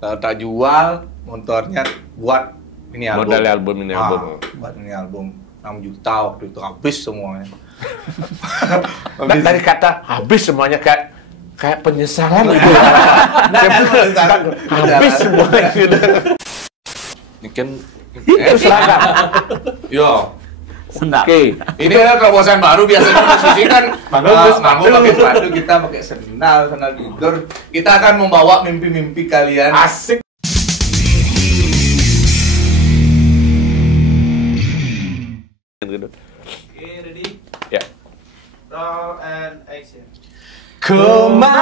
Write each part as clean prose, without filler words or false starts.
Tak jual motornya buat ini album. Modal album ini album. Buat ini album 6 juta waktu itu habis semuanya. Dan dari kata habis semuanya kayak penyesalan gitu. Habis semuanya gitu. Ini kan Seragam. Yo. Oke. Ini kan terobosan baru, biasanya musisi kan manggung pakai sepatu, kita pakai sandal tidur. Kita akan membawa mimpi-mimpi kalian. Asik. Okay, ready? Ya. Roll and action. Kemang,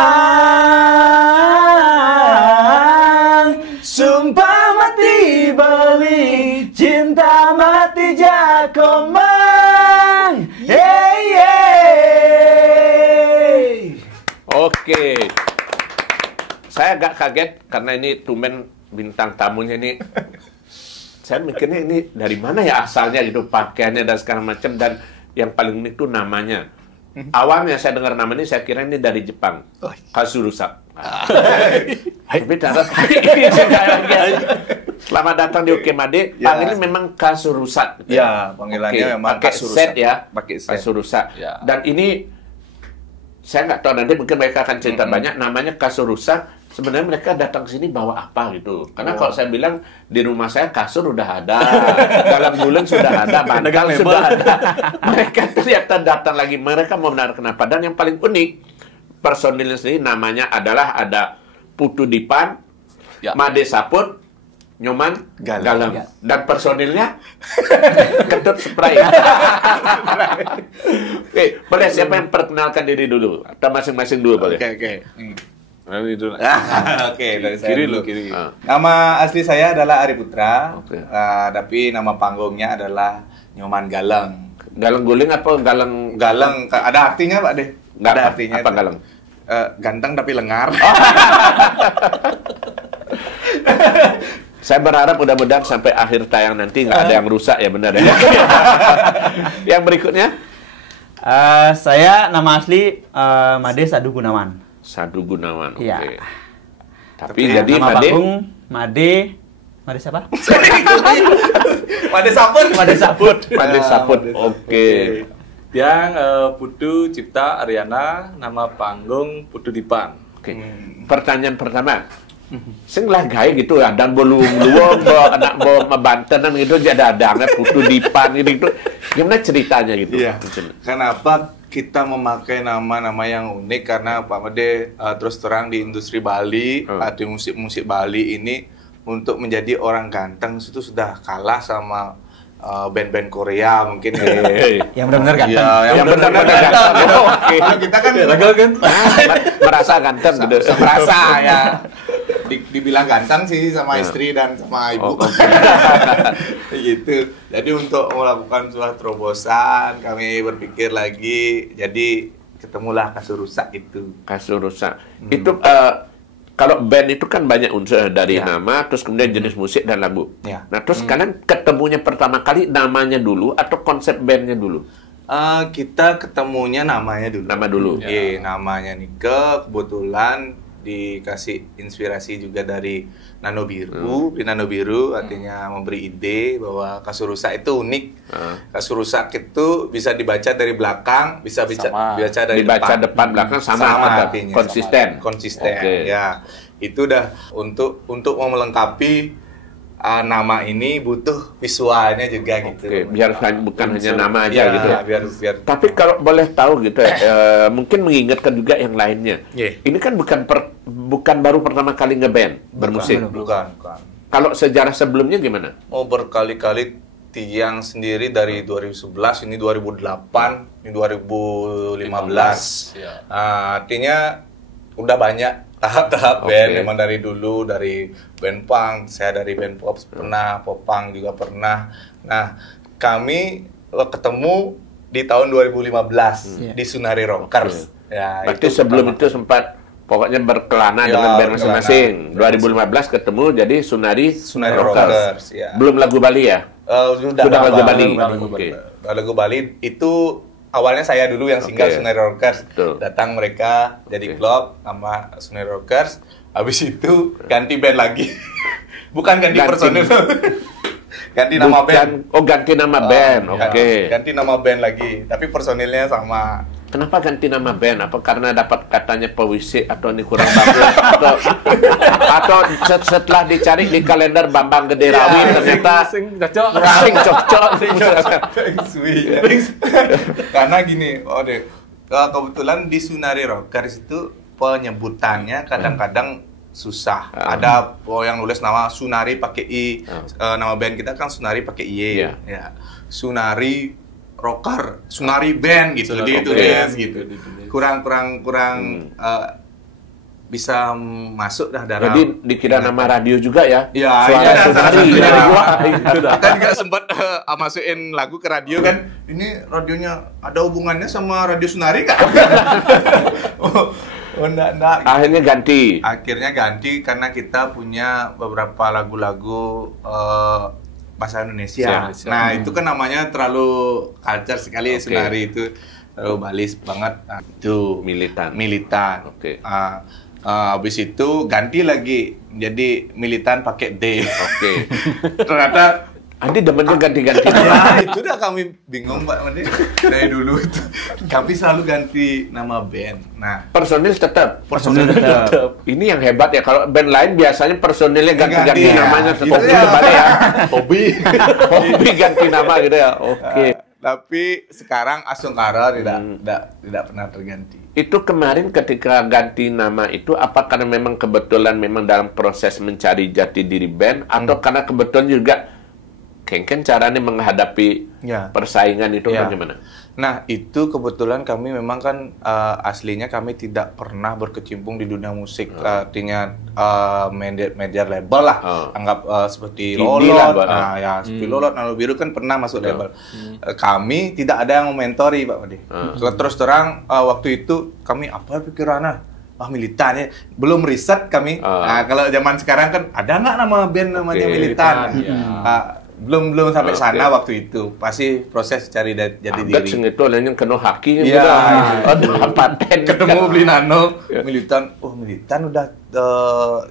sumpah mati beli, cinta mati jakomang. Hey, hey. Oke. Saya agak kaget karena ini tumben bintang tamunya ini. Saya mikirnya ini dari mana ya asalnya gitu, pakaiannya dan segala macam, dan yang paling unik itu namanya. Awalnya saya dengar nama ini, saya kira ini dari Jepang. Kazurusa. Tapi ternyata selamat datang di Ukemade. Ya. Panggilnya memang Kazurusa. Ya, panggilannya memang pakai Kazurusa. set ya. Pakai set. Kazurusa. Ya. Dan ini saya nggak tahu, nanti mungkin mereka akan cerita banyak. Namanya Kazurusa. Sebenarnya mereka datang ke sini bawa apa gitu. Karena kalau saya bilang di rumah saya kasur udah ada, dalam bulan sudah ada, bantal sudah ada. Mereka ternyata datang lagi. Mereka mau benar kenapa. Dan yang paling unik, personilnya sendiri namanya adalah ada Putu Dipan, Ya. Made Saput, Nyoman Galang. Ya. Dan personilnya Ketut Spray. Oke, boleh siapa yang perkenalkan diri dulu? Atau masing-masing dulu boleh? Oke. nanti dulu. Oke, dari saya Kiri dulu. lu, kiri. Nama asli saya adalah Ari Putra. Oke. Tapi nama panggungnya adalah Nyoman Galang. Galang guling apa galang? Galang ada artinya, Pak Deh? Nggak, Ada artinya. apa itu. galang? Ganteng tapi lengar. Saya berharap mudah-mudahan sampai akhir tayang nanti nggak ada yang rusak ya, benar ya. Yang berikutnya Saya nama asli Made Sadu Gunawan. Sadu Gunawan. Oke. Iya. Tapi jadi Nama Made panggung Made siapa? Pada saput. Made Sabut. Made Saput. Oke. Yang Putu Cipta Aryana, nama panggung Putu Dipan. Oke. Pertanyaan pertama. Sing lah gaya gitu ya, dan belum luang anak bawa Bantenan gitu jadi adanya Putu Dipan gitu. Gimana ceritanya gitu? Iya. Kenapa kita memakai nama-nama yang unik? Karena Pak Made terus terang di industri Bali, di musik-musik Bali ini untuk menjadi orang ganteng itu sudah kalah sama band-band Korea mungkin. Yang benar-benar ganteng. Iya, yang benar-benar ganteng. Oke. Kalau kita kan Ragal kan? Merasa ganteng gitu. merasa ya. Dibilang ganteng sih sama istri dan sama ibu. Gitu. Jadi untuk melakukan suatu terobosan, kami berpikir lagi. Jadi ketemulah Kazurusa itu. Kazurusa. Itu kalau band itu kan banyak unsur dari Ya. nama, terus kemudian jenis musik dan lagu. Ya. Nah, terus kalian ketemunya pertama kali namanya dulu atau konsep bandnya dulu? Kita ketemunya namanya dulu. Nama dulu. Iya, namanya Nike. Kebetulan dikasih inspirasi juga dari Nano Biru. Di Nano Biru artinya memberi ide bahwa Kazurusa itu unik. Kazurusa itu bisa dibaca dari belakang, bisa Sama. dibaca dari Dibaca depan. depan belakang sama artinya. konsisten. Konsisten. Oke. Ya. Itu dah untuk melengkapi nama ini butuh visualnya juga gitu. Oke, biar bukan hanya nama aja Ya, gitu ya. biar Tapi kalau boleh tahu gitu ya, mungkin mengingatkan juga yang lainnya. Iya. Ini kan bukan baru pertama kali ngeband bermusik. bukan. Kalau sejarah sebelumnya gimana? Oh, berkali-kali Tiang sendiri dari 2011, ini 2008, ini 2015. Ya. Artinya udah banyak tahap-tahap Oke. band, memang dari dulu, dari band punk, saya dari band pop pernah, pop punk juga pernah. Nah, kami ketemu di tahun 2015 di Sunari Rockers. Ya, Berarti sebelum pertama. itu sempat pokoknya berkelana Ya, dengan band berkelana. masing-masing. 2015 ketemu jadi Sunari Rockers, ya. Belum lagu Bali ya? Sudah lagu Bali. Lagu Oke. Lagu Bali itu awalnya saya dulu yang single Oke. Sunari Rockers. Betul. Datang mereka jadi Oke. klub nama Sunari Rockers. Habis itu ganti band lagi. Bukan ganti Ganti. personil. Ganti nama band. Oh, ganti nama band. Ya, Oke. ganti nama band lagi, tapi personilnya sama. Kenapa ganti nama band? Apa karena dapat katanya pewisik atau ini kurang bagus atau setelah dicari di kalender Bambang Gederawi ternyata Sing cocok. sing cocok. Feng Shui. Karena gini, kebetulan di Sunari Rockers itu penyebutannya kadang-kadang susah. Ada yang nulis nama Sunari pakai I, nama band kita kan Sunari pakai Y. Iya. Ya. Sunari Rocker, Sunari Band gitu, Sunari ditulis Band, gitu. ditulis. Kurang bisa masuk dah dalam. Jadi dikira nama radio juga ya? Ya, Suara iya, Sunari. iya. Dari gua. Kita juga sempat masukin lagu ke radio kan. Ini radionya ada hubungannya sama Radio Sunari nggak? Enggak. Akhirnya ganti. Akhirnya ganti karena kita punya beberapa lagu-lagu bahasa Indonesia. Indonesia. Nah, itu kan namanya terlalu culture sekali. Oke. Sunari itu terlalu balis banget. Nah, itu militan. Oke. Habis itu ganti lagi jadi militan pakai D. Oke. Ternyata Andi demennya ganti-ganti. ya itu dah kami bingung Pak Made dari dulu itu. Kami selalu ganti nama band. Nah, Personil tetap. personil tetap. Ini yang hebat ya. Kalau band lain biasanya personilnya ganti-ganti Ganti, ya. namanya. Itu Hobi ya. depannya ya. Hobi ganti nama gitu ya. Oke. tapi sekarang Asungkara tidak pernah terganti. Itu kemarin ketika ganti nama itu apa karena memang kebetulan memang dalam proses mencari jati diri band atau karena kebetulan juga Kengken caranya menghadapi Ya. persaingan itu Ya. bagaimana? Nah, itu kebetulan kami memang kan aslinya kami tidak pernah berkecimpung di dunia musik, artinya major label lah, anggap seperti Indie Lolot, lah, nah ya seperti Lolot, Nano Biru kan pernah masuk label. Kami tidak ada yang mementori, Pak Made. Terus terang waktu itu kami apa pikirannya? Militan ya, belum riset kami. Nah, kalau zaman sekarang kan ada nggak nama band namanya militan? Belum sampai sana waktu itu. Pasti proses cari jati Agak diri. sing itu lainnya kena haki Iya. Ada paten Ketemu beli nano militan. Militan udah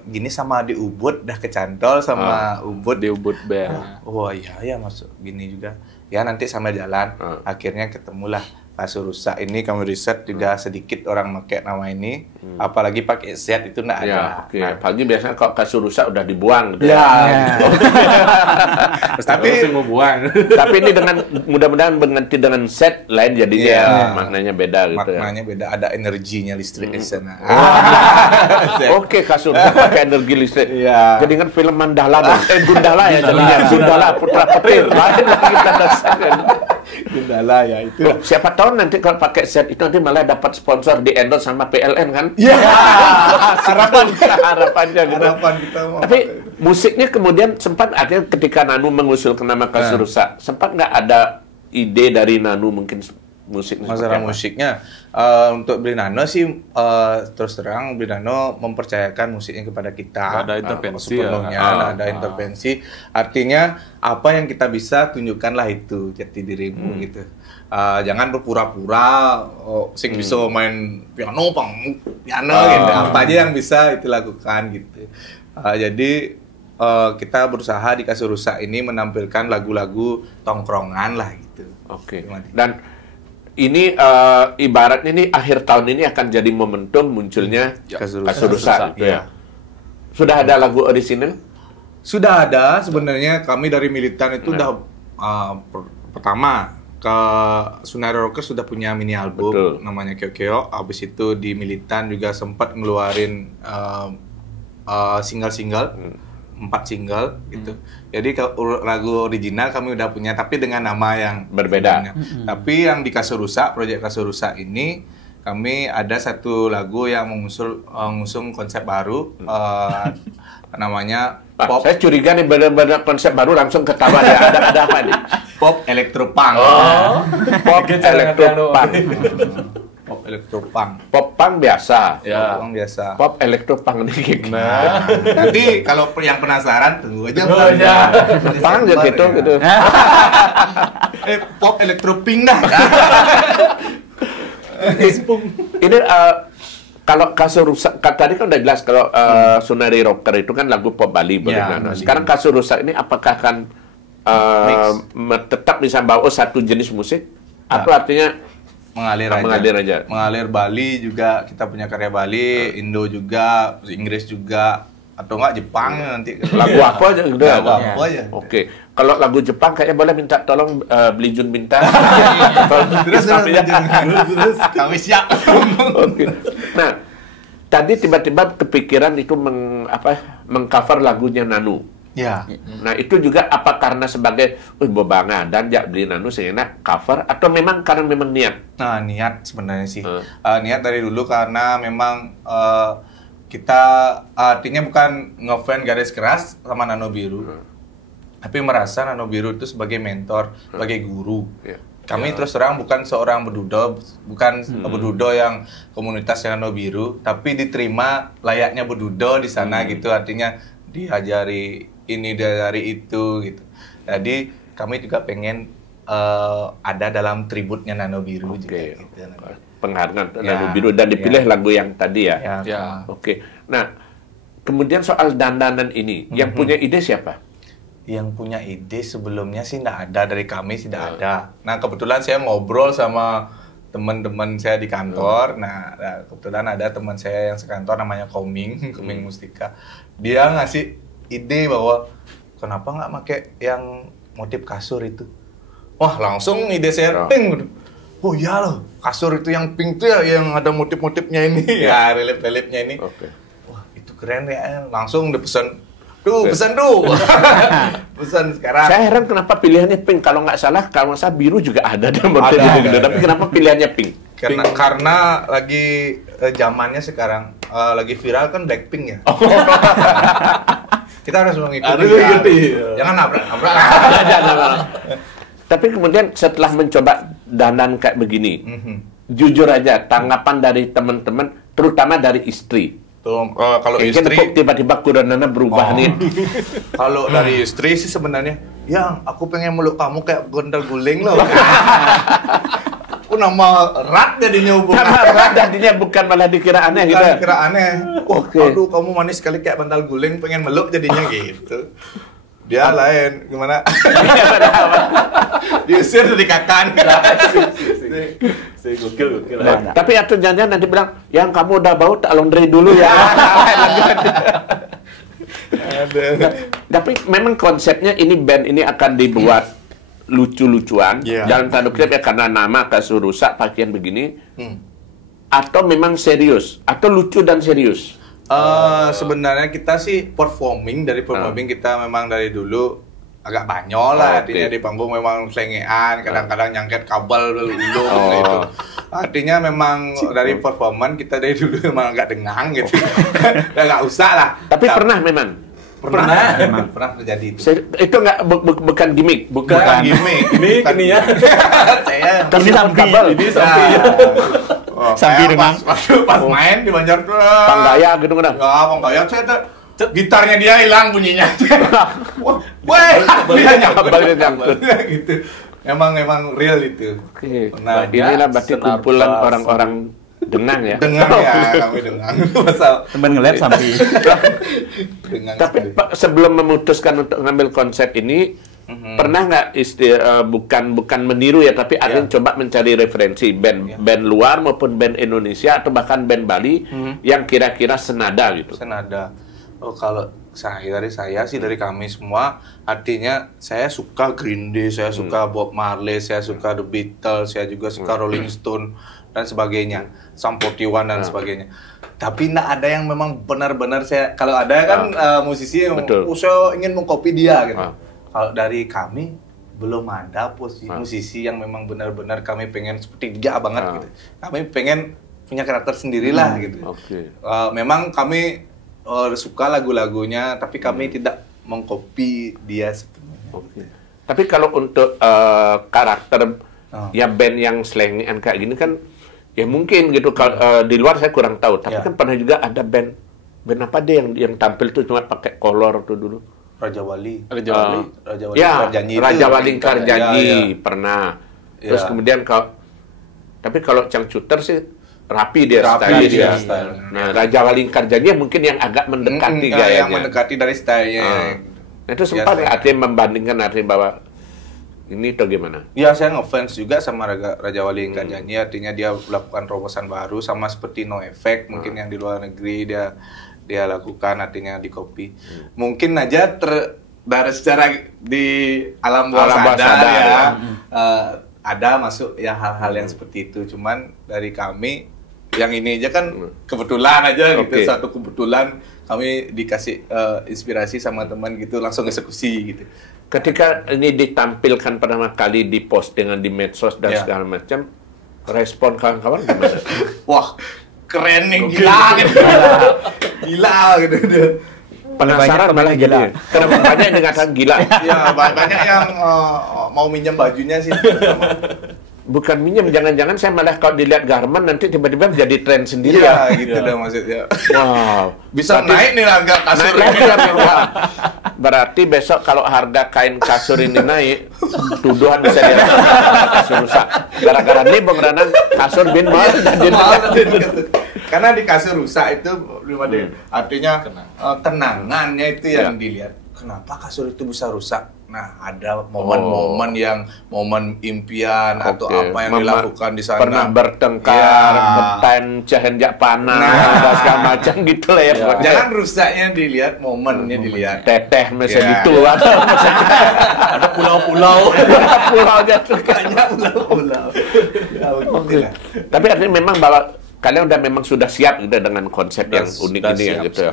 gini sama di Ubud, dah kecantol sama Ubud. Di Ubud Band. Oh iya masuk gini juga. Ya nanti sama jalan. Akhirnya ketemulah Kasur Rusak ini. Kami riset juga sedikit orang pakai nama ini. Apalagi pakai Z itu enggak ada. Ya, oke. Nah, Pagi biasanya kalau kasur rusak udah dibuang gitu. ya. Tapi mau buang. Tapi ini dengan mudah-mudahan berganti dengan set lain jadinya Iya. ya, maknanya beda gitu ya. Maknanya beda, ada energinya listrik di sana. Oke, kasur pakai energi listrik. Iya. Jadi kan film Mandala dong. Gundala ya jadinya. Gundala Putra Petir. Lain lagi tanda set. Gundala ya itu. Loh, siapa tahu nanti kalau pakai set itu nanti malah dapat sponsor di endorse sama PLN kan? Iya. Harapannya gitu. Harapan kita mau. Tapi musiknya kemudian sempat artinya ketika Nanu mengusulkan nama Kasur Rusak, sempat nggak ada ide dari Nanu mungkin musiknya seperti masalah apa? musiknya untuk Beli Nano sih terus terang Beli Nano mempercayakan musiknya kepada kita. Ada intervensi sepenuhnya, ya. ada intervensi. Artinya apa yang kita bisa tunjukkanlah itu jati dirimu gitu. Jangan berpura-pura sing bisa main piano gitu. Apa aja yang bisa itu lakukan gitu. Jadi kita berusaha di Kasur Rusak ini menampilkan lagu-lagu tongkrongan lah gitu. Oke. Dan ini ibaratnya ini akhir tahun ini akan jadi momentum munculnya Kasur Kasur Rusak. gitu Iya. ya. Sudah ada lagu orisinal? Sudah ada sebenarnya, kami dari Militan itu udah pertama ke Sunari Rockers sudah punya mini album. Betul. Namanya Keo. Habis itu di Militan juga sempat ngeluarin single-single. 4 single gitu. Jadi lagu original kami udah punya tapi dengan nama yang Berbeda. sebenarnya. Tapi yang di Kasur Rusak, proyek Kasur Rusak ini kami ada satu lagu yang mengusung konsep baru namanya pop Saya curiga nih benar-benar konsep baru langsung ketawa ya. Ada apa nih? pop elektropunk. Pop elektropunk. Pop elektropunk. Pop punk biasa. Ya. Pop biasa. Pop elektropunk nih kayak gimana? Nanti kalau yang penasaran tunggu aja. Punk Desember, gitu ya. gitu. Pop elektropink dah. Ini Kalau kasur rusak, tadi kan udah jelas kalau Sunari Rocker itu kan lagu pop Bali boleh Ya, nah, Bali. sekarang kasur rusak ini apakah akan tetap bisa bawa satu jenis musik atau artinya Mengalir aja. mengalir aja? Mengalir Bali juga, kita punya karya Bali, Indo juga, Inggris juga, atau enggak Jepang nanti. Lagu apa aja udah Lagu ada. apa aja. Oke, kalau lagu Jepang kayaknya boleh minta tolong beli Jun Bintang. Terus kami siap. Oke. Nah, tadi tiba-tiba kepikiran itu mengcover lagunya Nanu. Ya. Nah, itu juga apa karena sebagai bobanga dan jak beli Nanu sehingga cover atau memang karena memang niat? Nah, niat sebenarnya sih. Niat dari dulu karena memang kita artinya bukan ngefans garis keras sama Nano Biru. Tapi merasa Nano Biru itu sebagai mentor, sebagai guru. Ya. Kami terus terang bukan seorang bedudo, bukan bedudo yang komunitas Nano Biru, tapi diterima layaknya bedudo di sana gitu. Artinya diajari ini dari itu gitu. Jadi kami juga pengen ada dalam tributnya Nano Biru juga gitu. Penghargaan Ya, Nano Biru dan dipilih ya. lagu yang tadi ya. Ya. Oke. Nah, kemudian soal dandanan ini, yang punya ide siapa? Yang punya ide sebelumnya sih nggak ada, dari kami sih nggak ada. Nah kebetulan saya ngobrol sama teman-teman saya di kantor. Nah kebetulan ada teman saya yang sekantor namanya Koming Mustika. Dia ngasih ide bahwa kenapa nggak pakai yang motif kasur itu. Wah langsung ide saya ping. Oh iya loh, kasur itu yang pink tuh ya, yang ada motif-motifnya ini, ya relief-reliefnya ini. Oke. Wah itu keren ya, langsung udah pesan. Pesan tuh. Pesan sekarang. Saya heran kenapa pilihannya pink. Kalau nggak salah biru juga ada dalam motif Ada, itu gitu. ada. Tapi kenapa pilihannya pink? Karena lagi zamannya sekarang lagi viral kan Blackpink ya. Kita harus mengikuti. Jangan nabrak. Tapi kemudian setelah mencoba dandan kayak begini, jujur aja tanggapan dari teman-teman, terutama dari istri. Tuh, kalau Mungkin istri, kok tiba-tiba kudanana berubah nih. kalau dari istri sih sebenarnya, yang aku pengen meluk kamu kayak gondal guling loh. Aku nama rat jadinya hubungan. Karena rat jadinya bukan malah dikira aneh gitu. Bukan kira aneh. Wah, Oke. aduh kamu manis sekali kayak bantal guling, pengen meluk jadinya gitu. Dia lain, gimana? Diusir dari kakan. Gokil. Nah, tapi atau jangan nanti bilang, yang kamu udah bau tak laundry dulu ya. Nah, tapi memang konsepnya ini band ini akan dibuat lucu-lucuan. Iya. Dalam tanda kutip ya karena nama kasur rusak pakaian begini. Atau memang serius atau lucu dan serius. Sebenarnya kita sih performing kita memang dari dulu agak banyol lah, artinya di panggung memang selengean, kadang-kadang nyangket kabel dulu gitu. Artinya memang dari performance kita dari dulu memang agak dengang gitu. Udah nggak usah lah. Tapi pernah memang. Pernah terjadi itu. Itu nggak bukan gimmick. Bukan Gimmick. Gimmick ini ya. Saya Ini sampai. Ini sampai. Sampai dengang. Pas main di Banjar tuh. Panggaya gitu kan. Ya, Panggaya saya tuh gitarnya dia hilang bunyinya. Wah, dia nyangkut. Gitu. Memang real itu. Oke. Nah, Inilah berarti senar kumpulan bass. orang-orang dengang ya. Dengar ya, kami dengar. Masa Temen ngeliat sampai. dengar. Tapi Pak, sebelum memutuskan untuk ngambil konsep ini, pernah nggak bukan meniru ya, tapi ada yang coba mencari referensi band luar maupun band Indonesia atau bahkan band Bali yang kira-kira senada gitu. senada. Oh, kalau dari kami semua, artinya saya suka Green Day, saya suka Bob Marley, saya suka The Beatles, saya juga suka Rolling Stone dan sebagainya, Sum 41 dan sebagainya. Tapi nggak ada yang memang benar-benar saya, kalau ada kan musisi yang saya ingin mengcopy dia gitu. Kalau dari kami belum ada musisi yang memang benar-benar kami pengen seperti dia banget gitu. Kami pengen punya karakter sendirilah gitu. Memang kami suka lagu-lagunya, tapi kami tidak mengcopy dia sepenuhnya. Tapi kalau untuk karakter ya band yang slangian kayak gini kan ya mungkin gitu. Kalau di luar saya kurang tahu, tapi kan pernah juga ada band apa deh yang tampil tuh cuma pakai kolor tuh dulu. Raja Wali. Ya, Karjanyi Raja itu. Wali Karjanyi Ya. pernah. Terus kemudian tapi kalau Changcuter sih rapi dia Rapi style dia. style. Nah, Raja Walingkar Jani mungkin yang agak mendekati gayanya. yang mendekati dari stylenya. Nah, itu sempat Biasa. artinya membandingkan artinya bahwa ini atau gimana? Ya, saya ngefans juga sama Raja Wali Indrajani, artinya dia melakukan terobosan baru sama seperti No Effect mungkin yang di luar negeri dia lakukan, artinya di copy. Mungkin aja dari secara di alam bawah sadar ya, ada masuk ya hal-hal yang seperti itu. Cuman dari kami yang ini aja kan kebetulan aja gitu, satu kebetulan kami dikasih inspirasi sama teman gitu, langsung eksekusi gitu. Ketika ini ditampilkan pertama kali di postingan di medsos dan segala macam, respon kawan-kawan gimana? Wah, keren nih, gila gitu. Gila gitu. Penasaran malah gila. Kenapa banyak yang dikatakan gila? Ya, banyak yang mau minjem bajunya sih. Bukan minjem, jangan-jangan saya malah kalau dilihat garment nanti tiba-tiba menjadi tren sendiri Iya, gitu dah maksudnya. Wow. Bisa naik nih harga kasur. Naik lagi harga. Berarti besok kalau harga kain kasur ini naik, tuduhan bisa dirasakan kasur rusak. Gara-gara ini Bang Ranan kasur bin mahal Karena di kasur rusak itu artinya kenangannya itu yang dilihat. Kenapa kasur itu bisa rusak? Nah, ada momen-momen yang momen impian atau apa yang dilakukan di sana. Pernah bertengkar, ngetain jahenjak panah, segala macam gitu lah ya. Jangan rusaknya dilihat, momennya dilihat. Teteh misalnya gitu ada pulau-pulau. Pulau jatuh Banyak pulau-pulau. Oke. Tapi artinya memang bahwa kalian udah memang sudah siap gitu dengan konsep yang unik ini ya gitu ya.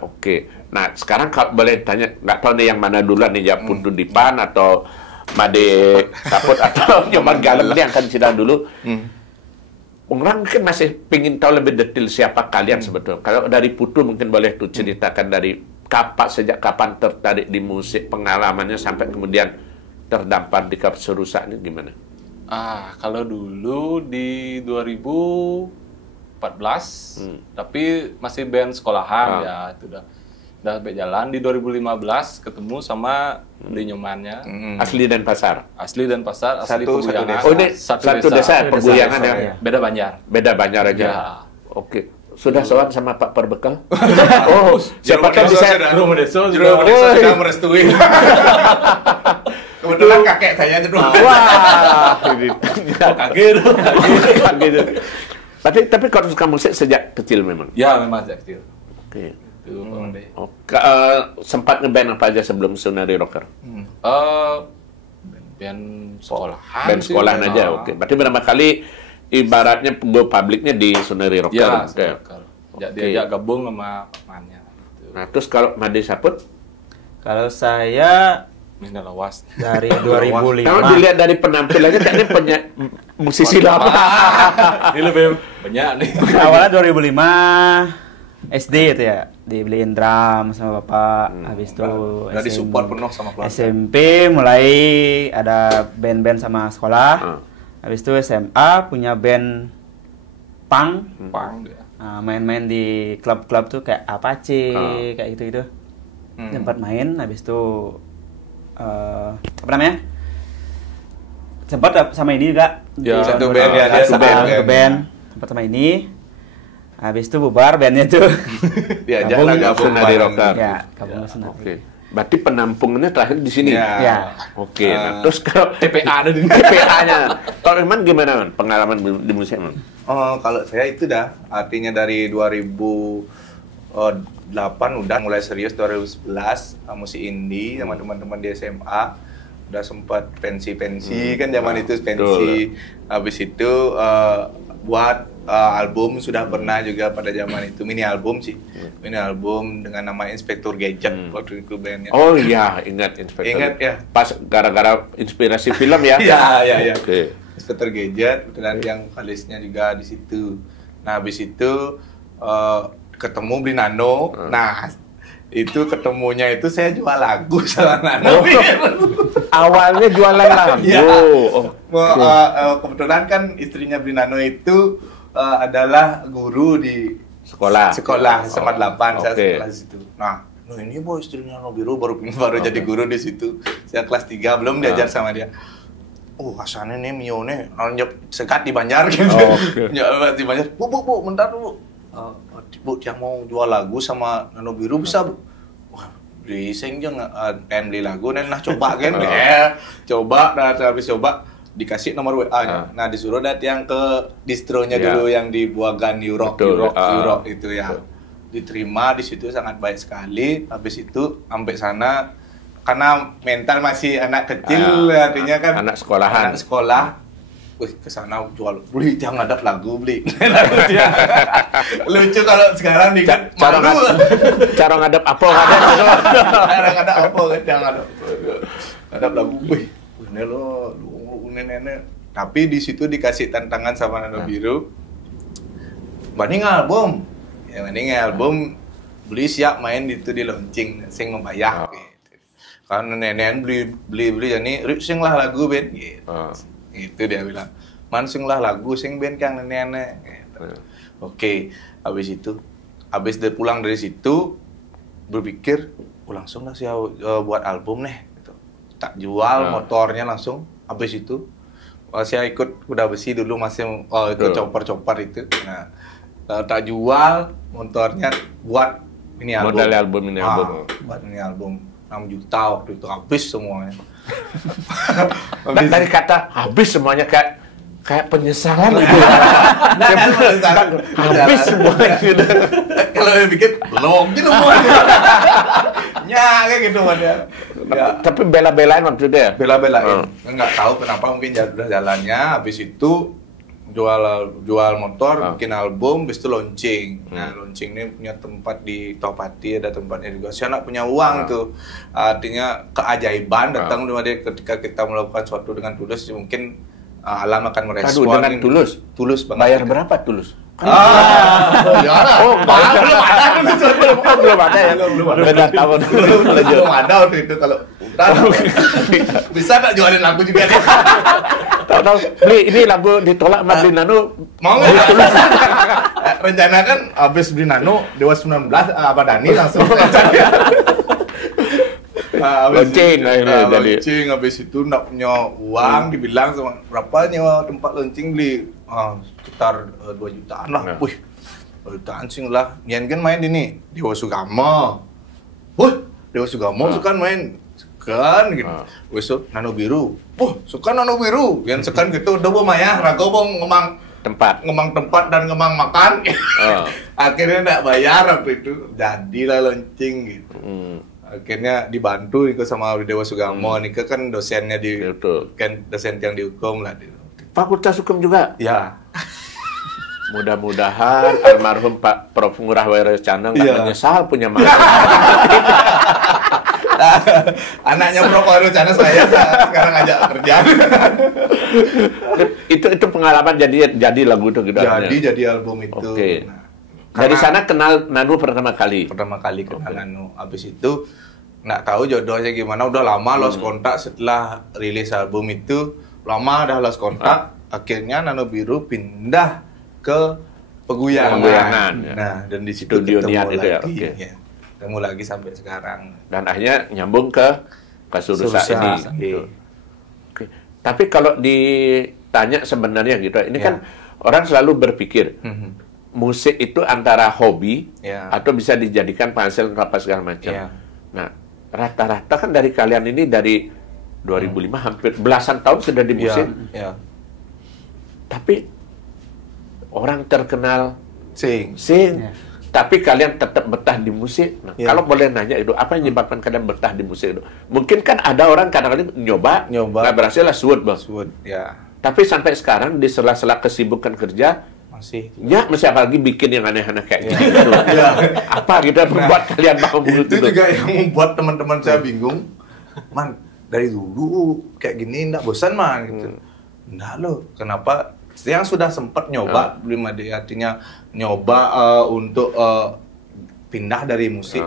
Oke. Nah, sekarang kalau boleh tanya, nggak tahu nih yang mana duluan nih, ya Putu Dipan atau Made Saput atau Nyoman Galem ini akan sidang dulu. Orang mungkin masih pingin tahu lebih detail siapa kalian sebetulnya. Kalau dari Putu mungkin boleh tuh ceritakan dari sejak kapan tertarik di musik, pengalamannya sampai kemudian terdampar di Kasur Rusak ini gimana? Kalau dulu di 2014, tapi masih band sekolahan ya, itu udah sampai jalan. Di 2015 ketemu sama di Nyomannya. Asli Denpasar. Asli Denpasar, asli Satu Peguyangan. desa. Oh, ini satu desa Peguyangan ya. Beda Banjar. Beda Banjar aja. Ya. Oke. Sudah sowan sama Pak Perbekal? Oh, siapa kan Desa bisa sudah. Jero Medeso Jero Medeso sudah merestui. Kebetulan kakek saya itu. Wah, ini kaget. gitu. Tapi kalau suka musik sejak kecil memang. Ya, memang sejak kecil. Oke. Itu Bang Ade. Sempat ngeband apa aja sebelum Sunari Rocker? Band sekolahan. Band sih, sekolahan aja, oke. Berarti pertama kali ibaratnya go publiknya di Sunari Rocker. Ya, Oke. diajak gabung sama pamannya. Gitu. Nah, terus kalau Made Saput? Kalau saya Mina lawas. dari 2005. Kalau dilihat dari penampilannya kayaknya musisi lama. Ini lebih banyak nih. Awalnya 2005 SD itu ya, dibeliin drum sama bapak. Habis itu Udah disupport penuh sama keluarga. SMP mulai ada band-band sama sekolah. Habis itu SMA punya band punk. Pang dia. Main-main di klub-klub tuh kayak Apache, kayak gitu-gitu. Sempat main, habis itu apa namanya? Sempat sama ini juga. Ya, Di satu tahun band ya, dia 2015, satu band. sempat sama ini. Habis itu bubar bandnya tuh. Diajak Gabung lah gabung Sunari bareng. Rocker. Ya, gabung Senari. Oke. Berarti penampungannya terakhir di sini. Ya. Oke. Nah, terus kalau TPA ada di TPA-nya, kalau Iman gimana, Man? Pengalaman di musik, Man? Kalau saya itu dah, artinya dari 2008 udah mulai serius, 2011 musik indie sama teman-teman di SMA. Udah sempat pensi-pensi kan zaman itu pensi. Habis itu buat album sudah pernah juga pada zaman itu, mini album sih. Mini album dengan nama Inspektur Gadget waktu itu bandnya. Oh iya, ingat Inspektur. Ingat ya. Pas gara-gara inspirasi film ya? Iya. Oke. Inspektur Gadget, kebetulan yang vokalisnya juga di situ. Nah, habis itu ketemu beli Nano. Nah, itu ketemunya itu saya jual lagu sama Nano. Awalnya jualan lagu. Iya. Oh. Kebetulan kan istrinya beli Nano itu adalah guru di Sekolah. SMA 8, saya Oke. sekolah di situ. Nah, ini boh istrinya Nano Biru baru jadi guru di situ. Saya kelas 3 belum diajar sama dia. oh rasanya nih Mio nih sekat di Banjar gitu. Nyep di Banjar. Bu, bentar dulu. Bu, yang mau jual lagu sama Nano Biru bisa, Bu? Wah, beli sengjeng beli lagu nah coba kan. Coba, habis coba dikasih nomor WA-nya. Nah, disuruh datang ke distronya dulu yang di Buagan Europe itu ya. Diterima di situ sangat baik sekali. Habis itu sampai sana karena mental masih anak kecil, artinya kan anak sekolahan. Anak sekolah. Wih, ke sana jual. Beli jangan ada lagu beli. Lucu kalau sekarang di cara ngadep apa ada apa jangan ada lagu. Wih, ini lo nenek. Tapi di situ dikasih tantangan sama Nano Biru. Banding album. Ya banding album beli siap main itu di launching sing membayar gitu. Karena nenek beli jadi sing lah lagu Ben gitu. Itu dia bilang. Man sing lah lagu sing Ben kang nenek gitu. Oke, habis dia pulang dari situ berpikir, langsung lah saya buat album nih gitu. Tak jual motornya langsung. Habis itu saya ikut kuda besi dulu masih ikut chopper itu. Nah, tak jual motornya buat ini album. Modal album ini album. Buat ini album 6 juta waktu itu habis semuanya. Dari kata habis semuanya kayak penyesalan gitu. Habis semuanya gitu. Kalau dia pikir belum gitu semuanya. Ya kayak gitu kan ya. Tapi bela-belain maksudnya. Bela-belain. Enggak tahu kenapa mungkin jalannya habis itu jual motor, bikin album, habis itu launching. Nah, launching ini punya tempat di Topati, ada tempatnya juga. Saya nak punya uang tuh. Artinya keajaiban datang dia ketika kita melakukan sesuatu dengan tulus, mungkin alam akan merespon. Dengan tulus? Tulus banget. Bayar berapa tulus? Belum ada waktu itu kalau bisa tak jualin lagu juga deh. Tahu beli ini lagu ditolak sama beli Nano mau nggak? Rencana kan habis beli Nano Dewa 19 apa Dani langsung launching habis itu nggak punya uang dibilang sama berapa nyewa tempat launching beli sekitar 2 jutaan lah. Wih, 2 jutaan sih lah. Nian kan main ini Dewa Sugama. Dewa Sugama suka main sekan gitu. Besok Nano Biru. Suka Nano Biru. Yang sekan gitu udah maya rago bong ngemang tempat dan ngemang makan. Akhirnya enggak bayar waktu itu. Jadilah launching gitu. Akhirnya dibantu ikut sama Dewa Sugama. Nika kan dosennya kan dosen yang dihukum lah. Fakultas Hukum juga? Ya. Mudah-mudahan almarhum Pak Prof. Ngurah Wairo Canang nggak menyesal punya mahasiswa. Anaknya Prof. Wairo Canang saya sekarang ajak kerja. itu pengalaman jadi lagu itu gitu. Jadi album itu. Oke. Dari sana kenal Nano pertama kali. Kenal Nano. Habis itu nggak tahu jodohnya gimana. Udah lama lost kontak setelah rilis album itu. Lama dah lost kontak. Akhirnya Nano Biru pindah ke Peguyangan. Nah, dan di situ ketemu lagi. Ya. Ketemu lagi sampai sekarang. Dan akhirnya nyambung ke Kasurusa ini. Gitu. Oke. Tapi kalau ditanya sebenarnya gitu, ini kan orang selalu berpikir musik itu antara hobi atau bisa dijadikan penghasilan apa segala macam. Nah, rata-rata kan dari kalian ini dari 2005 hampir belasan tahun sudah di musik. Tapi orang terkenal sing. Tapi kalian tetap betah di musik. Nah, kalau boleh nanya itu, apa yang menyebabkan kalian betah di musik itu? Mungkin kan ada orang kadang-kadang nyoba, nggak berhasil lah suut, Bang. Tapi sampai sekarang di sela-sela kesibukan kerja masih apalagi bikin yang aneh-aneh kayak gitu. Apa gitu yang membuat kalian mau itu juga yang membuat teman-teman saya bingung. Man, dari dulu kayak gini enggak bosan man gitu. Enggak loh, kenapa? Yang sudah sempat nyoba belum ada artinya nyoba untuk pindah dari musik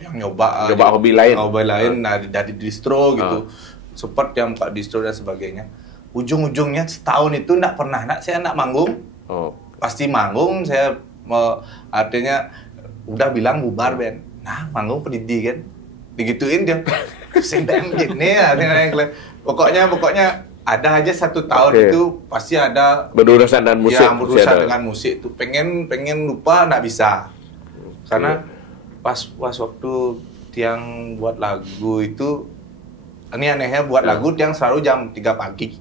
yang nyoba hobi lain. Nah dari distro gitu. Sempat yang Pak distro dan sebagainya. Ujung-ujungnya setahun itu saya enggak manggung. Pasti manggung saya artinya udah bilang bubar band. Nah, manggung pendidikan. digituin dia sendang gini ya. Pokoknya ada aja 1 tahun itu pasti ada berurusan dengan musik. Ya, berurusan dengan musik tuh pengen lupa nggak bisa. Karena pas waktu Tiang buat lagu itu, ini anehnya buat lagu Tiang selalu jam 3 pagi.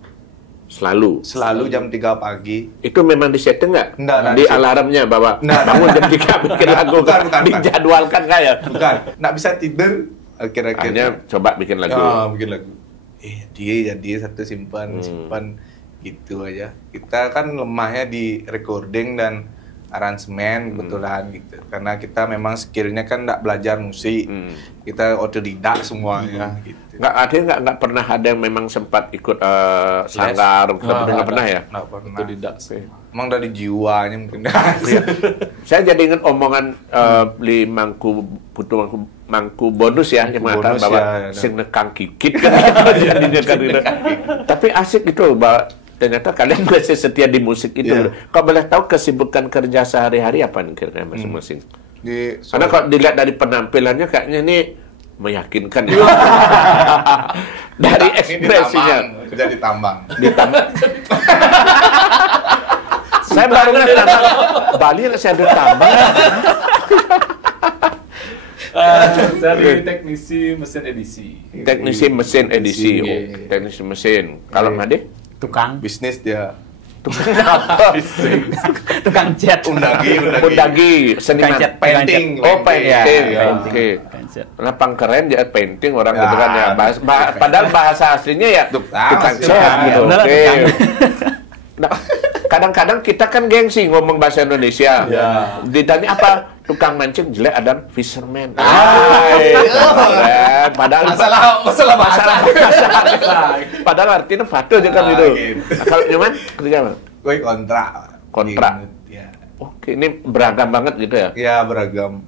Selalu jam 3 pagi. Itu memang disetting nggak? Nggak, di alarmnya bahwa bangun jam 3 bikin lagu. Bukan. Dijadwalkan nggak ya? Bukan, nggak bisa tidur. Akhirnya coba bikin lagu. Bikin lagu. Dia jadi satu simpan gitu aja. Kita kan lemahnya di recording dan aransemen kebetulan gitu. Karena kita memang skillnya kan nggak belajar musik. Kita otodidak semuanya gitu. Nggak pernah ada yang memang sempat ikut sanggar, nggak pernah ya? Nggak pernah. Tidak sih. Emang dari jiwanya mungkin. Saya jadi ingat omongan di Mangku bonus ya, yang mengatakan bahwa sing nekang kikit kan jadinya kan gitu. Tapi asik gitu bahwa ternyata kalian masih setia di musik itu. Kau boleh tahu kesibukan kerja sehari-hari apa nih kira-kira masing-masing? Karena kalau dilihat dari penampilannya kayaknya ini meyakinkan ya. Dari ekspresinya. Kerja di tambang. Saya baru datang Bali saya ada tambang. Saya jadi teknisi mesin edisi. Teknisi mesin edisi. Teknisi mesin. Kalau Made? Tukang Bisnis dia. tukang cat. Undagi, seniman painting. Painting. Oke. Lapang keren ya painting orang gitu kan ya. Padahal bahasa aslinya ya tukang cat gitu. Oke. Nah, kadang-kadang kita kan gengsi ngomong bahasa Indonesia. Ditanya apa? Tukang mancing jelek ada fisherman. Padahal masalah bahasa. Padahal artinya patuh aja kan gitu. Kalau nyaman kerja apa? Gue kontrak. Ya. Oke, ini beragam banget gitu ya? Ya, beragam.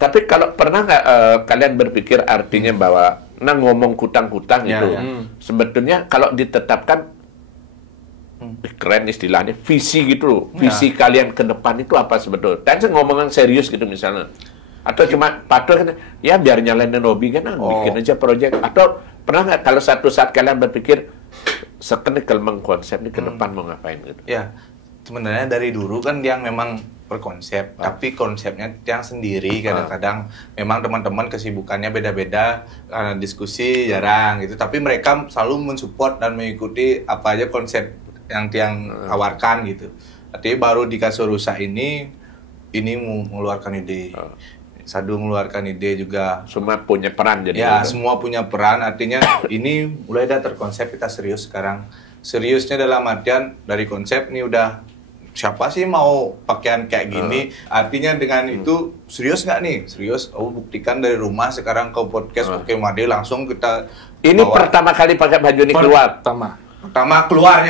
Tapi kalau pernah nggak kalian berpikir artinya bahwa ngomong kutang-kutang itu sebetulnya kalau ditetapkan keren istilahnya visi gitu loh. Visi kalian ke depan itu apa sebetulnya? Dan saya ngomongin serius gitu misalnya. Atau cuma patuh kan ya biar nyalain hobi kan bikin aja proyek. Atau pernah nggak kalau satu saat kalian berpikir sekenikal mengkonsep ini ke depan mau ngapain gitu? Ya, sebenarnya dari dulu kan dia memang berkonsep, tapi konsepnya yang sendiri kadang-kadang memang teman-teman kesibukannya beda-beda, karena diskusi jarang gitu, tapi mereka selalu mensupport dan mengikuti apa aja konsep yang Tiang tawarkan gitu. Artinya baru di Kasurusa ini mengeluarkan ide. Sadu mengeluarkan ide juga. Semua punya peran jadi. Ya, semua punya peran. Artinya ini mulai udah terkonsep, kita serius sekarang. Seriusnya dalam artian dari konsep nih udah siapa sih mau pakaian kayak gini? Artinya dengan itu serius nggak nih? Serius. Buktikan dari rumah sekarang ke podcast Oke Made langsung kita. Ini pertama kali pakai baju ini keluar. Pertama keluar.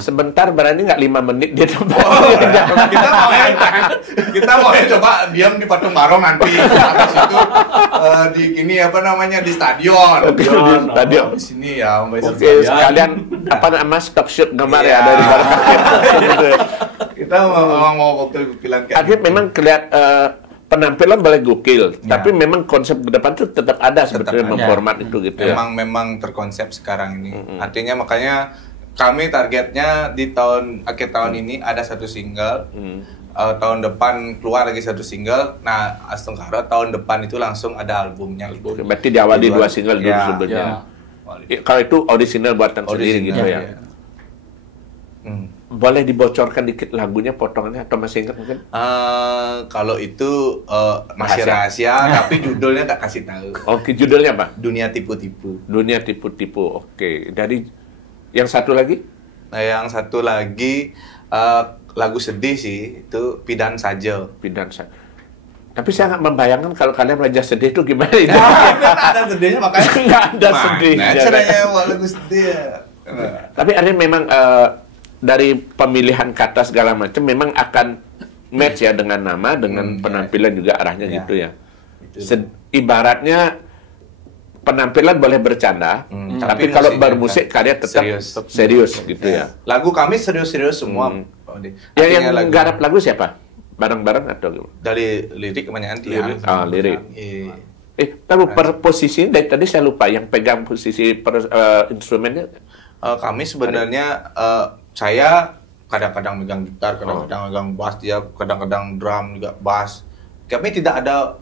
Sebentar berani nggak 5 menit dia coba. Kita mau coba diam di Patung Barong nanti. Habis itu di stadion. Stadion. Di sini ya, Oke, sekalian stock shoot gambar ya dari barang. Kita mau gokil-gokilan kayak. Akhirnya memang kelihatan penampilan boleh gokil, tapi memang konsep ke depan itu tetap ada sebetulnya memformat itu gitu ya. Memang terkonsep sekarang ini. Artinya makanya kami targetnya di akhir tahun ini ada 1 single. Tahun depan keluar lagi 1 single. Nah, Astungkara tahun depan itu langsung ada albumnya. Berarti diawali 2 single dulu sebetulnya. Kalau itu original buatan sendiri gitu ya. Boleh dibocorkan dikit lagunya, potongannya atau masih ingat mungkin? Kalau itu masih rahasia, tapi judulnya tak kasih tahu. Oke, judulnya apa? Dunia Tipu-Tipu. Dunia Tipu-Tipu. Oke. Dari yang satu lagi? Nah, yang satu lagi lagu sedih sih, itu Pidan Saja. Tapi saya nggak membayangkan kalau kalian belajar sedih itu gimana itu. Ada sedihnya makanya. Nggak ada sedih. Nah, caranya lagu sedih ya. Tapi artinya memang dari pemilihan kata segala macam memang akan match ya dengan nama, dengan penampilan juga arahnya gitu ya. Ibaratnya penampilan boleh bercanda, tapi kalau bermusik karya tetap serius gitu ya. Lagu kami serius-serius semua. Yang garap lagu siapa? Bareng-bareng atau gimana? Dari lirik kebanyakan Tiang. Lirik. Tahu per posisi dari tadi saya lupa yang pegang posisi instrumennya. Kami sebenarnya saya kadang-kadang megang gitar, kadang-kadang megang bass, dia kadang-kadang drum juga bass. Kami tidak ada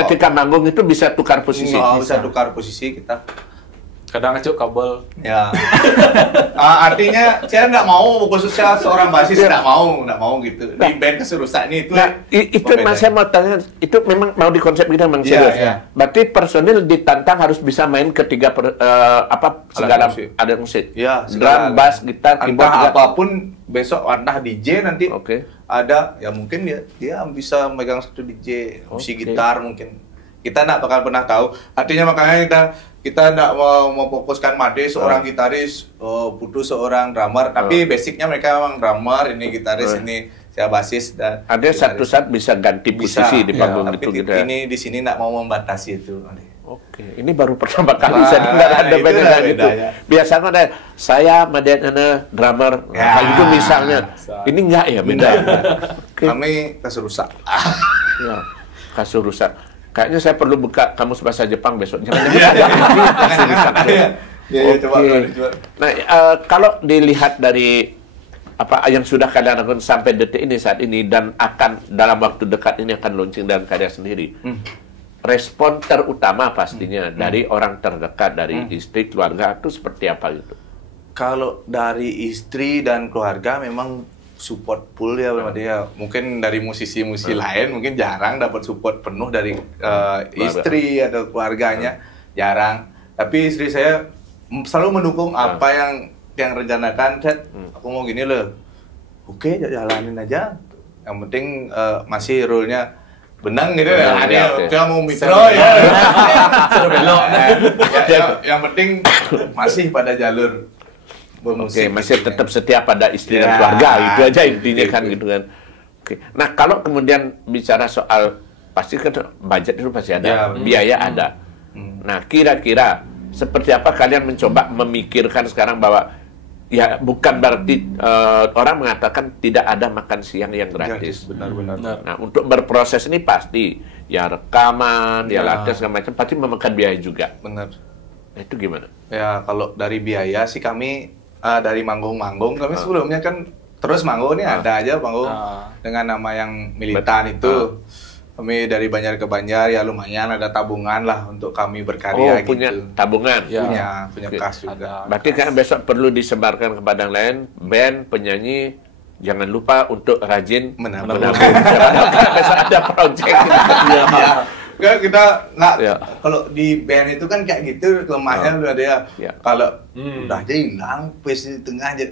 Ketika manggung itu bisa tukar posisi. Bisa tukar posisi kita. Kadang acuk kabel. Ya. Artinya saya nggak mau khususnya seorang basis nggak mau gitu. Di band Kesurusan ini itu. Nah, itu Mas saya mau tanya, itu memang mau dikonsep kita memang serius. Iya. Berarti personil ditantang harus bisa main ketiga segala alat musik. Ya, drum, bass, gitar, keyboard, entah apapun besok entah DJ nanti Oke. ada ya mungkin dia bisa megang satu DJ, musik gitar mungkin. Kita nggak bakal pernah tahu. Artinya makanya kita nggak mau memfokuskan Made seorang gitaris, butuh seorang drummer. Tapi basicnya mereka memang drummer, ini gitaris, ini saya basis dan ada satu saat bisa ganti posisi di panggung tapi itu gitu. Ini di sini nggak mau membatasi itu. Oke, ini baru pertama kali saya dengar ada band yang gitu. Biasanya ada saya Madiana drummer, kayak gitu misalnya. Ini enggak ya beda. Kami Kesurusan. Ya, Kesurusan. Kayaknya saya perlu buka kamus bahasa Jepang besok. Jangan. Coba. Nah, kalau dilihat dari apa yang sudah kalian lakukan sampai detik ini saat ini dan akan dalam waktu dekat ini akan launching dan karya sendiri. Respon terutama pastinya dari orang terdekat, dari istri, keluarga itu seperti apa gitu? Kalau dari istri dan keluarga memang support full ya, dia mungkin dari musisi-musisi lain mungkin jarang dapat support penuh dari istri atau keluarganya, jarang. Tapi istri saya selalu mendukung apa yang rencanakan. Aku mau gini loh, oke jalanin aja. Yang penting masih rule-nya benang gitu ya. Dia mau mikro ya. Suruh belok. Yang penting masih pada jalur bermusik. Oke, masih tetap setia pada istri dan keluarga, itu aja intinya kan gitu kan. Oke. Nah, kalau kemudian bicara soal pasti kan budget itu pasti ada, biaya ada. Nah, kira-kira seperti apa kalian mencoba memikirkan sekarang bahwa ya bukan berarti orang mengatakan tidak ada makan siang yang gratis. Benar-benar. Nah, untuk berproses ini pasti ya rekaman, ya latihan segala macam pasti memakan biaya juga. Benar. Nah, itu gimana? Ya kalau dari biaya sih kami dari manggung-manggung kami sebelumnya kan terus manggung nih ada aja manggung dengan nama yang Militan itu. Kami dari Banjar ke Banjar ya lumayan ada tabungan lah untuk kami berkarya gitu. Punya tabungan. Punya kas juga. Berarti kan besok perlu disebarkan kepada yang lain, band, penyanyi, jangan lupa untuk rajin menabung. Besok ada project. Kita nggak kalau di band itu kan kayak gitu lemahnya udah ada ya. Kalau udah aja hilang, pas di tengah aja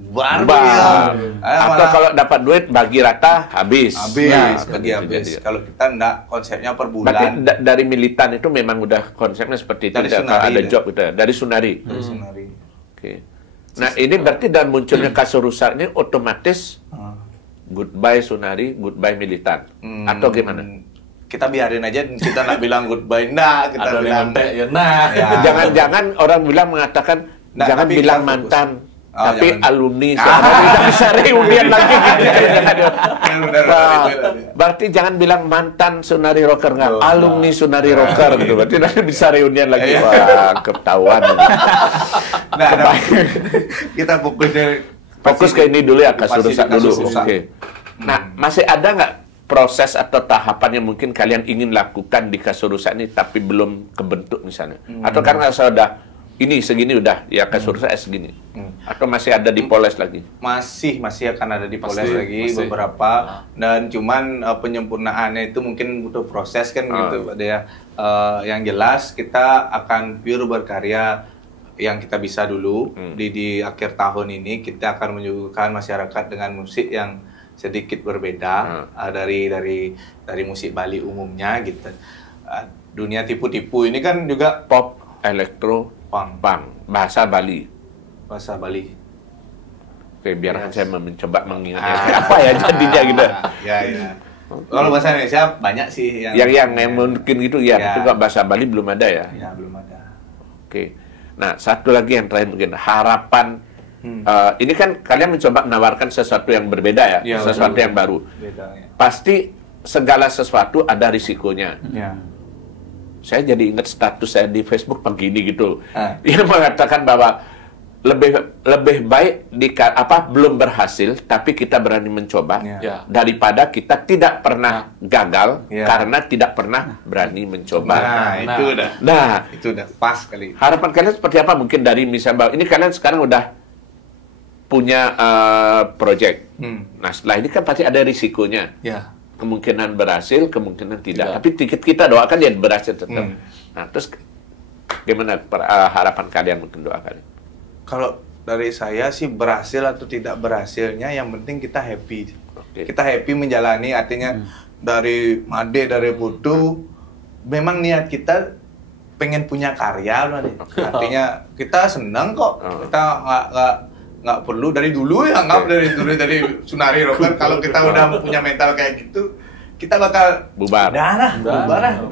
baru ya. Atau kalau dapat duit bagi rata habis. Bagi habis. Kalau kita enggak konsepnya per bulan. Berarti dari Militan itu memang udah konsepnya seperti itu. Ada job gitu ya. Dari Sunari. Oke. Nah, ini berarti dan munculnya Kesurusan ini otomatis goodbye Sunari, goodbye Militan. Atau gimana? Kita biarin aja, kita nggak bilang goodbye, kita bilang jangan-jangan orang mengatakan jangan bilang mantan, tapi alumni, bisa reunian lagi. Berarti jangan bilang mantan Sunari Rocker, nggak, alumni Sunari Rocker gitu. Berarti nanti bisa reunian lagi. Wah, ketahuan. Nah, kita fokus ke ini dulu ya, Kesurusan dulu. Oke. Nah, masih ada nggak proses atau tahapan yang mungkin kalian ingin lakukan di Kesurusan ini tapi belum kebentuk misalnya? Atau karena sudah ini segini udah ya Kesurusan segini? Atau masih ada dipoles lagi? Masih akan ada dipoles lagi beberapa dan cuman penyempurnaannya itu mungkin butuh proses kan gitu ya. Yang jelas kita akan pure berkarya yang kita bisa dulu di akhir tahun ini kita akan menyuguhkan masyarakat dengan musik yang sedikit berbeda dari musik Bali umumnya gitu. Dunia tipu-tipu ini kan juga pop, elektro, punk, bahasa Bali. Oke, biarkan saya mencoba mengingatnya apa ya jadinya gitu. Ya. Kalau bahasa Indonesia banyak sih yang mungkin gitu ya. Tapi kalau bahasa Bali belum ada ya. Ya, belum ada. Oke. Nah, satu lagi yang terakhir mungkin harapan. Ini kan kalian mencoba menawarkan sesuatu yang berbeda sesuatu yang baru. Pasti segala sesuatu ada risikonya. saya jadi ingat status saya di Facebook pagi ini gitu. Dia mengatakan bahwa lebih baik belum berhasil tapi kita berani mencoba daripada kita tidak pernah gagal karena tidak pernah berani mencoba. Itu udah pas kali. Harapan kalian seperti apa mungkin dari misalnya ini kalian sekarang udah punya project. Nah, setelah ini kan pasti ada risikonya. Kemungkinan berhasil, kemungkinan tidak. Tapi kita doakan dia berhasil tetap. Nah, terus gimana harapan kalian, mungkin doa kalian? Kalau dari saya sih berhasil atau tidak berhasilnya, yang penting kita happy. Kita happy menjalani, artinya dari Made, dari Putu, memang niat kita pengen punya karya, artinya kita senang kok. Kita nggak perlu dari dulu ya, dari Sunari Rocker. Kalau kita udah punya mental kayak gitu, kita bakal bubar. Bubar.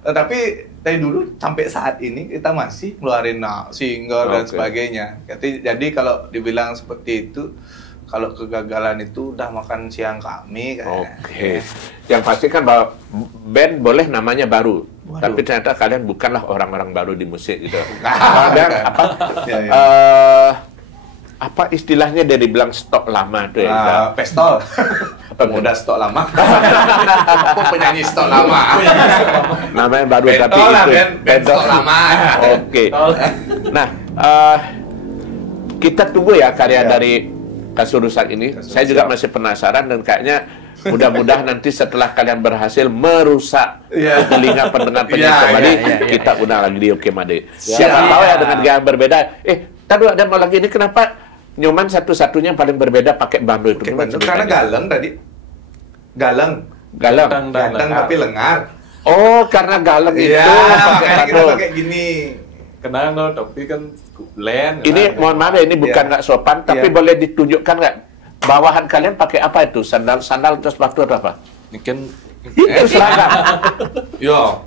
Tapi dari dulu sampai saat ini kita masih ngeluarin single dan sebagainya. Jadi kalau dibilang seperti itu, kalau kegagalan itu udah makan siang kami kayaknya. Yang pasti kan bahwa band boleh namanya baru. Tapi ternyata kalian bukanlah orang-orang baru di musik gitu. Kadang apa istilahnya dari bilang stok lama tuh ya? Pestol. Pemuda stok lama. Aku penyanyi stok lama. Namanya baru tapi itu. Band stok lama. Nah, kita tunggu ya karya dari Kasurusak ini. Saya juga masih penasaran dan kayaknya mudah-mudahan nanti setelah kalian berhasil merusak telinga pendengar kembali, kita undang lagi di Oke Made. Siapa tahu ya dengan gaya berbeda. Tadi ada mau lagi ini kenapa Nyoman satu-satunya paling berbeda pakai bando itu? Karena galeng tadi. Galeng tapi lengar. Oh, karena galeng itu makanya kita pakai gini. Kenal no, tapi kan len. Ini mohon maaf ya, ini bukan nggak sopan, tapi boleh ditunjukkan nggak bawahan kalian pakai apa itu? Sandal atau sepatu atau apa? Mungkin itu seragam. Yo.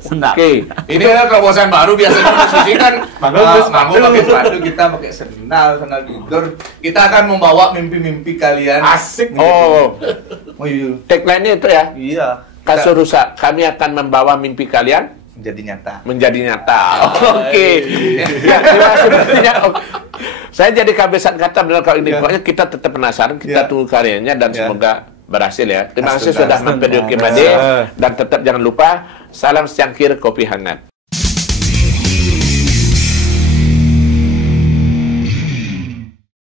Oke. Ini kan terobosan baru, biasanya musisi kan manggung pakai sepatu, kita pakai sandal tidur. Kita akan membawa mimpi-mimpi kalian. Asik. Tagline-nya itu ya? Iya. Kasurusak, kami akan membawa mimpi kalian menjadi nyata. Oke. Ya, sepertinya. Saya jadi kehabisan kata benar kalau ini. Pokoknya kita tetap penasaran, kita tunggu karyanya dan semoga berhasil ya. Terima kasih sudah mampir di Oke Made dan tetap jangan lupa salam secangkir kopi hangat.